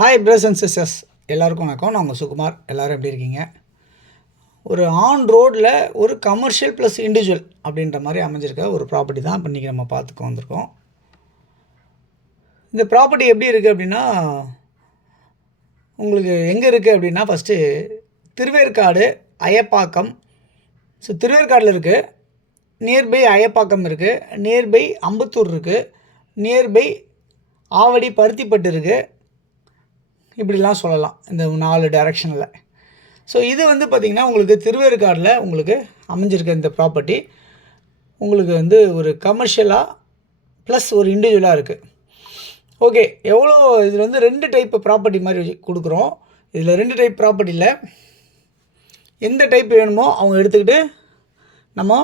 Hi brothers and sisters, எல்லாருக்கும் வணக்கம். நான் உங்கள் சுகுமார். எல்லோரும் எப்படி இருக்கீங்க? ஒரு ஆன் ரோடில் ஒரு கமர்ஷியல் ப்ளஸ் இண்டிவிஜுவல் அப்படின்ற மாதிரி அமைஞ்சிருக்க ஒரு ப்ராப்பர்ட்டி தான் இப்போ இன்றைக்கி நம்ம பார்த்துக்க வந்திருக்கோம். இந்த ப்ராப்பர்ட்டி எப்படி இருக்குது அப்படின்னா, உங்களுக்கு எங்கே இருக்குது அப்படின்னா, ஃபஸ்ட்டு திருவேற்காடு அயப்பாக்கம். ஸோ திருவேற்காடில் இருக்குது, நியர்பை அயப்பாக்கம் இருக்குது, நியர்பை அம்பத்தூர் இருக்குது, நியர்பை ஆவடி பருத்திப்பட்டு இருக்குது. இப்படிலாம் சொல்லலாம் இந்த 4 டைரெக்ஷனில். ஸோ இது வந்து பார்த்திங்கன்னா உங்களுக்கு திருவேற்காடில் உங்களுக்கு அமைஞ்சிருக்க இந்த ப்ராப்பர்ட்டி உங்களுக்கு வந்து ஒரு கமர்ஷியலாக ப்ளஸ் ஒரு இண்டிவிஜுவலாக இருக்குது. ஓகே, எவ்வளோ இதில் வந்து 2 டைப் ப்ராப்பர்ட்டி மாதிரி கொடுக்குறோம். இதில் 2 டைப் ப்ராப்பர்ட்டியில் எந்த டைப் வேணுமோ அவங்க எடுத்துக்கிட்டு நம்ம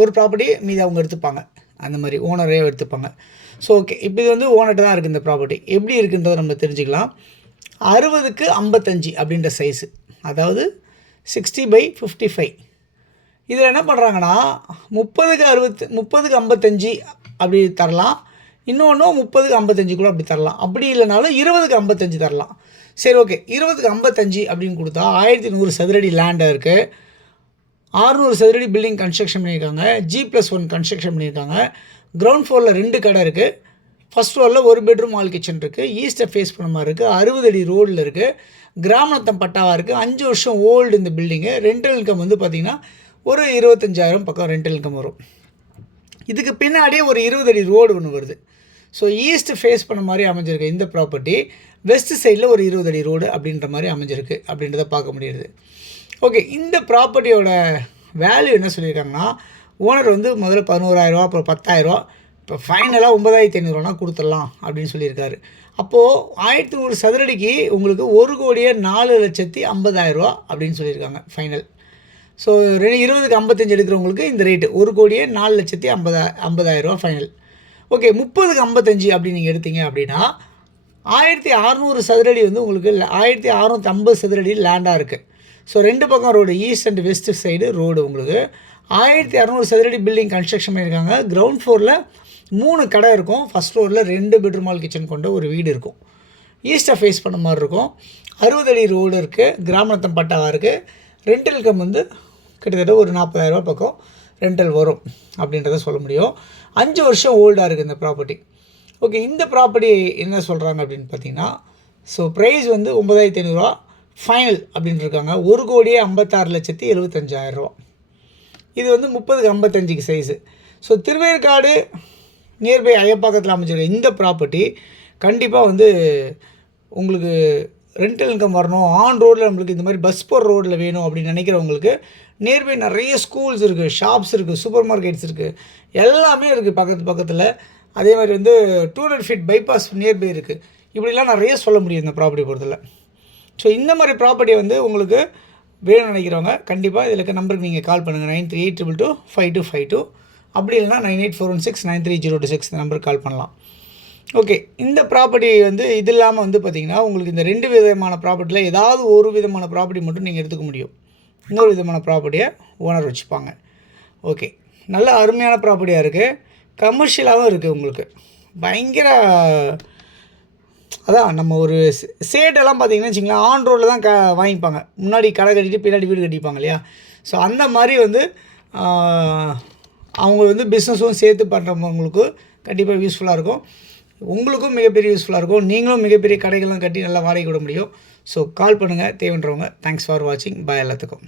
ஒரு ப்ராப்பர்ட்டி மீது அவங்க எடுத்துப்பாங்க, அந்த மாதிரி ஓனரே எடுத்துப்பாங்க. ஸோ ஓகே, இப்போ இது வந்து ஓனர்கிட்ட தான் இருக்குது இந்த ப்ராப்பர்ட்டி. எப்படி இருக்குன்றதை நம்ம தெரிஞ்சுக்கலாம். 60க்கு 55 அப்படின்ற சைஸு, அதாவது 60/55. இதில் என்ன பண்ணுறாங்கன்னா 30க்கு 55 அப்படி தரலாம், இன்னொன்று 30க்கு 55 கூட அப்படி தரலாம். அப்படி இல்லைனாலும் 20க்கு 55 தரலாம். சரி, ஓகே, 20க்கு 55 அப்படின்னு கொடுத்தா 1100 சதுரடி லேண்டாக இருக்குது. 600 சதுரடி பில்டிங் கன்ஸ்ட்ரக்ஷன் பண்ணியிருக்காங்க. G+1 கன்ஸ்ட்ரக்ஷன் பண்ணியிருக்காங்க. கிரவுண்ட் ஃப்ளோரில் 2 கடை இருக்குது. ஃபஸ்ட் ஃப்ளோரில் 1 பெட்ரூம் ஹால் கிச்சன் இருக்குது. ஈஸ்ட்டை ஃபேஸ் பண்ண மாதிரி இருக்குது. 60 அடி ரோடில் இருக்குது. கிராமநத்தம் பட்டாவாக இருக்குது. 5 வருஷம் ஓல்டு இந்த பில்டிங்கு. ரெண்டல் இன்கம் வந்து பார்த்திங்கன்னா ஒரு 25,000 பக்கம் ரெண்டல் இன்கம் வரும். இதுக்கு பின்னாடியே ஒரு 20 அடி ரோடு ஒன்று வருது. ஸோ ஈஸ்ட் ஃபேஸ் பண்ண மாதிரி அமைஞ்சிருக்கு இந்த ப்ராப்பர்ட்டி. வெஸ்ட் சைடில் ஒரு 20 அடி ரோடு அப்படின்ற மாதிரி அமைஞ்சிருக்கு அப்படின்றத பார்க்க முடியுது. ஓகே, இந்த ப்ராப்பர்ட்டியோட வேல்யூ என்ன சொல்லியிருக்காங்கன்னா, ஓனர் வந்து முதல்ல 11,000, அப்புறம் 10,000, இப்போ ஃபைனலாக 9,500 கொடுத்துடலாம் அப்படின்னு சொல்லியிருக்காரு. அப்போது 1100 சதுரடிக்கு உங்களுக்கு 1,04,50,000 அப்படின்னு சொல்லியிருக்காங்க ஃபைனல். ஸோ 20க்கு 55 எடுக்கிறவங்களுக்கு இந்த ரேட்டு 1,04,50,000 ஃபைனல். ஓகே, 30க்கு 55 அப்படின்னு நீங்கள் எடுத்தீங்க அப்படின்னா 1,600 சதுரடி வந்து உங்களுக்கு 1,650 சதுரடி லேண்டாக இருக்குது. ஸோ 2 பக்கம் road, east and west side road உங்களுக்கு 1,600 சதுரடி பில்டிங் கன்ஸ்ட்ரக்ஷன் பண்ணியிருக்காங்க. கிரவுண்ட் ஃப்ளோரில் 3 கடை இருக்கும். ஃபஸ்ட் ஃப்ளோரில் 2 பெட்ரூம் ஹால் கிச்சன் கொண்ட ஒரு வீடு இருக்கும். ஈஸ்ட்டை ஃபேஸ் பண்ண மாதிரி இருக்கும். 60 அடி ரோடு இருக்குது. கிராமநத்தம் பட்டாவாக இருக்குது. ரெண்டல் இன்கம் வந்து கிட்டத்தட்ட ஒரு 40,000 பக்கம் ரெண்டல் வரும் அப்படின்றத சொல்ல முடியும். 5 வருஷம் ஓல்டாக இருக்குது இந்த ப்ராப்பர்ட்டி. ஓகே, இந்த ப்ராப்பர்ட்டி என்ன சொல்கிறாங்க அப்படின்னு பார்த்தீங்கன்னா, ஸோ ப்ரைஸ் வந்து 9,500 ஃபைனல் அப்படின்னு இருக்காங்க. 1,56,75,000. இது வந்து 30க்கு 55 சைஸு. ஸோ திருவேற்காடு நியர்பை அயப்பாக்கத்தில் அமைச்சிருக்க இந்த ப்ராப்பர்ட்டி கண்டிப்பாக வந்து உங்களுக்கு ரெண்டல் இன்கம் வரணும், ஆன் ரோடில் நம்மளுக்கு இந்த மாதிரி பஸ் போகிற ரோடில் வேணும் அப்படின்னு நினைக்கிறவங்களுக்கு நியர்பை நிறைய ஸ்கூல்ஸ் இருக்குது, ஷாப்ஸ் இருக்குது, சூப்பர் மார்க்கெட்ஸ் இருக்குது, எல்லாமே இருக்குது பக்கத்தில். அதே மாதிரி வந்து 200 ஃபீட் பைபாஸ் நியர்பை இருக்குது. இப்படிலாம் நிறைய சொல்ல முடியும் இந்த ப்ராப்பர்ட்டி பொறுத்தல. ஸோ இந்த மாதிரி ப்ராப்பர்ட்டி வந்து உங்களுக்கு வேணும்னு நினைக்கிறவங்க கண்டிப்பாக இதில் இருக்க நம்பருக்கு நீங்கள் கால் பண்ணுங்கள். 9382225252. அப்படி இல்லைனா 9841693026 இந்த நம்பருக்கு கால் பண்ணலாம். ஓகே, இந்த ப்ராப்பர்ட்டி வந்து இது இல்லாமல் வந்து பார்த்திங்கன்னா உங்களுக்கு இந்த 2 விதமான ப்ராப்பர்ட்டியில் ஏதாவது ஒரு விதமான ப்ராப்பர்ட்டி மட்டும் நீங்கள் எடுத்துக்க முடியும். இன்னொரு விதமான ப்ராப்பர்ட்டியை ஓனர் வச்சுப்பாங்க. ஓகே, நல்ல அருமையான ப்ராப்பர்ட்டியாக இருக்குது. கமர்ஷியலாகவும் இருக்குது. உங்களுக்கு பயங்கர அதான் நம்ம ஒரு சேட்டெல்லாம் பார்த்திங்கன்னா வச்சிங்களேன், ஆன் ரோடில் தான் வாங்கிப்பாங்க. முன்னாடி கடை கட்டிட்டு பின்னாடி வீடு கட்டிப்பாங்க இல்லையா? ஸோ அந்த மாதிரி வந்து அவங்க வந்து பிஸ்னஸும் சேர்த்து பண்ணுறவங்களுக்கு கண்டிப்பாக யூஸ்ஃபுல்லாக இருக்கும். உங்களுக்கும் மிகப்பெரிய யூஸ்ஃபுல்லாக இருக்கும். நீங்களும் மிகப்பெரிய கடைகள்லாம் கட்டி நல்லா வாடகை விட முடியும். ஸோ கால் பண்ணுங்கள் தேவைன்றவங்க. தேங்க்ஸ் ஃபார் வாட்சிங். பாய் எல்லாத்துக்கும்.